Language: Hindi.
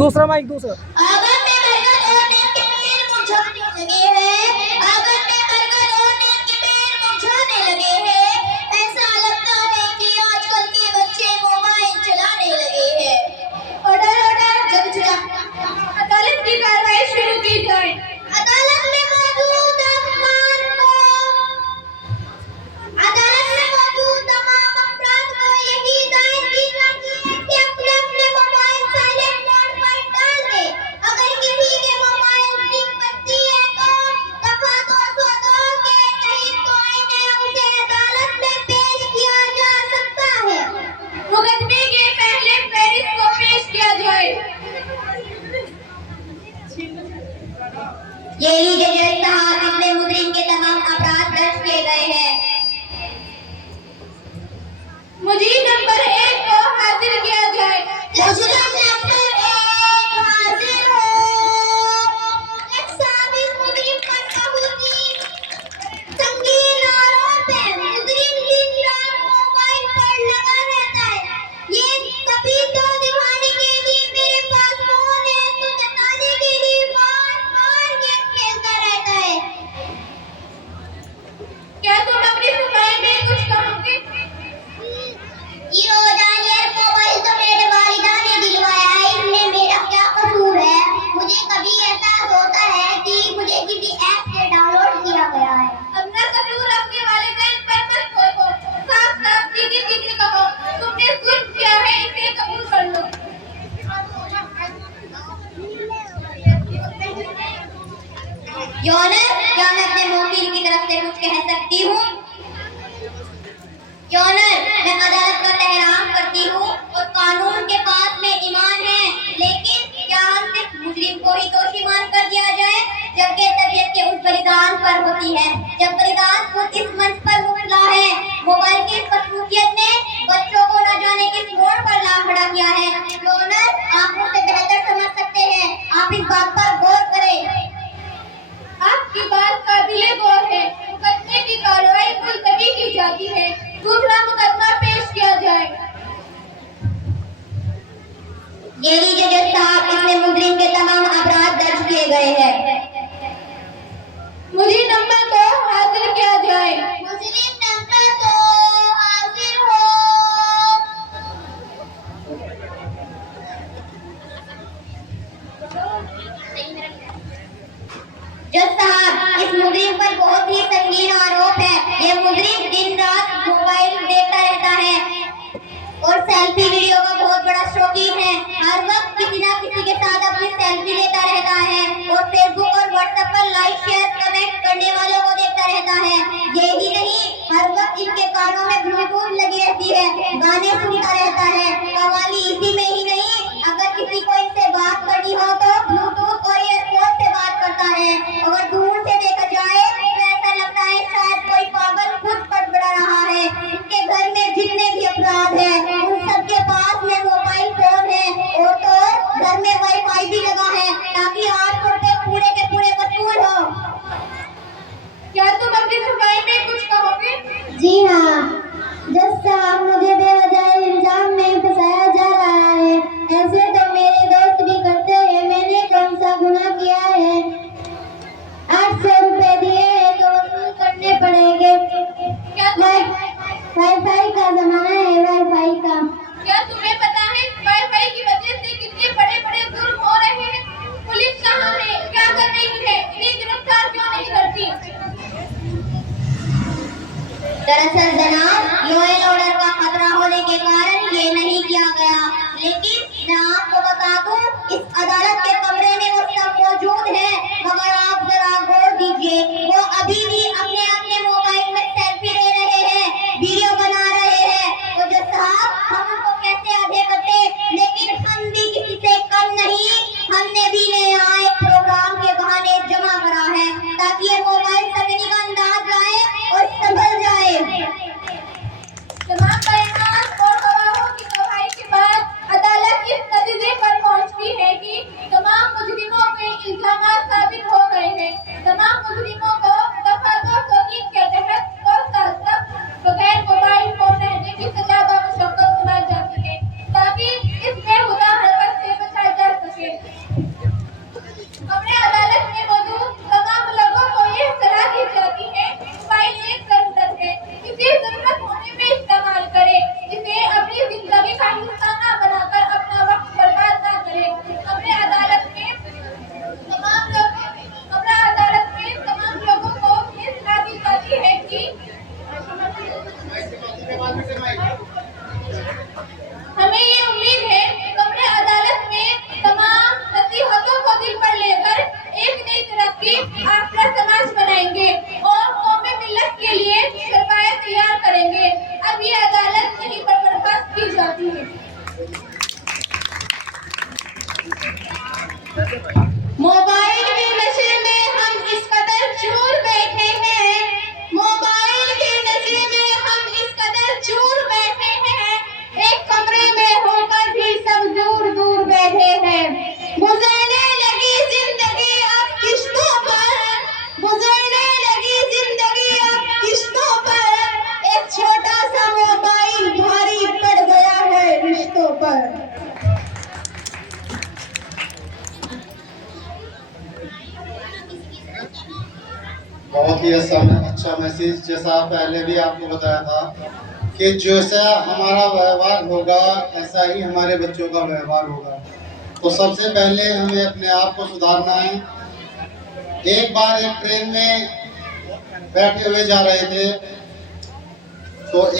दूसरा माइक दूसरा। आंगन में बरगद और नीम के पेड़ मुरझाने लगे हैं। आंगन में बरगद और नीम के पेड़ मुरझाने लगे हैं। ऐसा लगता है कि आजकल के बच्चे मोबाइल चलाने लगे हैं। ऑर्डर ऑर्डर जब जुड़ा अदालत की कार्रवाई शुरू की जाए। अदालत में मौजूद अफराद को यही हिदायत दी जाती है कि अपने अपने मोबाइल साइलेंट मोड पर डाल दे। अगर किसी के मोबाइल रिंग बजती है तो दफा 202 के तहत कोई उसे अदालत में पेश किया जा सकता है। मुकदमे के पहले पेरिस को पेश किया जाए। यही जज साहब, इसमें मुजरिम के तमाम अपराध दर्ज किए गए हैं। मुजरिम नंबर 1 को हाजिर किया जाए। मुजरिम नंबर 1 हाजिर हो। साबित मुजरिम पर बहुत ही संगीन आरोप है। मुजरिम दिन रात मोबाइल पर लगा रहता है। ये कभी तो दिखाने के लिए मेरे पास फोन है तो जताने के लिए बार-बार गेम खेलता रहता है। क्या तुम अपनी सफाई में कुछ कहोगे? ये जानिए, मोबाइल तो मेरे वालिदा ने दिलवाया है, इसमें मेरा क्या कसूर है? मुझे कभी ऐसा होता है कि मुझे किसी ऐप से डाउनलोड किया गया है। अपना कसूर अपने वालिदैन पर मत थोपो। साफ साफ सीधे कहो, तुमने जुल्म किया है, इसे कबूल कर लो। क्या मैं अपने वकील की तरफ से कुछ कह सकती हूँ? मैं अदालत का एहतराम करती हूँ और कानून के पास में ईमान है, लेकिन क्या सिर्फ मुजरिम को ही दोषी मान कर दिया जाए, जबकि तबीयत के उस बलिदान पर होती है जब बलिदान खुद इस मंच पर मुबतला है। मोबाइल की मसरूफियत ने बच्चों को न जाने किस मोड़ पर ला खड़ा किया है। आप मुझसे बेहतर समझ सकते हैं, आप इस बात पर गौर करें। आपकी बात काबिले गौर है। मुकदमे की कार्रवाई मुलतवी की जाती है। दूसरा मुकदमा पेश किया जाए। यही जज साहब, इसमें मुजरिम के तमाम अपराध दर्ज किए गए हैं। मुजरिम नंबर 2 हाजिर किया जाए। मुजरिम नंबर 2 हाजिर हो। जज साहब, इस मुजरिम पर बहुत ही संगीन आरोप है। ये मुजरिम दिन रात मोबाइल देखता रहता है और सेल्फी वीडियो का बहुत बड़ा शौकीन है। हर वक्त किसी न किसी के साथ अपनी सेल्फी लेता रहता है और फेसबुक और व्हाट्सएप पर लाइक शेयर कमेंट करने वालों को देखता रहता है। यही नहीं, हर वक्त इनके कानों में ब्लूटूथ लगी रहती है, गाने सुनता रहता है। कवाली इसी में ही नहीं, अगर किसी को इनसे बात करनी हो तो ब्लूटूथ और ईयरफोन से बात करता है। अगर दूर से देखा जाए तो ऐसा लगता है शायद कोई पागल खुद बड़बड़ा रहा है। इनके घर में जितने भी अपराध हैं, उन सबके पास में मोबाइल फोन है और तो घर में वाईफाई भी लगा है ताकि 8 रुपए पूरे के पूरे वसूल हो। क्या तुम अपनी सफाई में कुछ कहोगे? जी हाँ जज साहब, मुझे बेवजह मोबाइल के नशे में हम इस कदर चूर बैठे हैं, मोबाइल के नशे में हम इस कदर चूर बैठे हैं, एक कमरे में होकर भी सब दूर दूर बैठे हैं। गुजरने लगी जिंदगी अब किश्तों पर, गुजरने लगी जिंदगी अब किश्तों पर, एक छोटा सा मोबाइल भारी पड़ गया है रिश्तों पर। बहुत ही अच्छा मैसेज, जैसा पहले भी आपको बताया था कि जैसा हमारा व्यवहार होगा ऐसा ही हमारे बच्चों का व्यवहार होगा। तो सबसे पहले हमें अपने आप को सुधारना है। एक बार एक ट्रेन में बैठे हुए जा रहे थे तो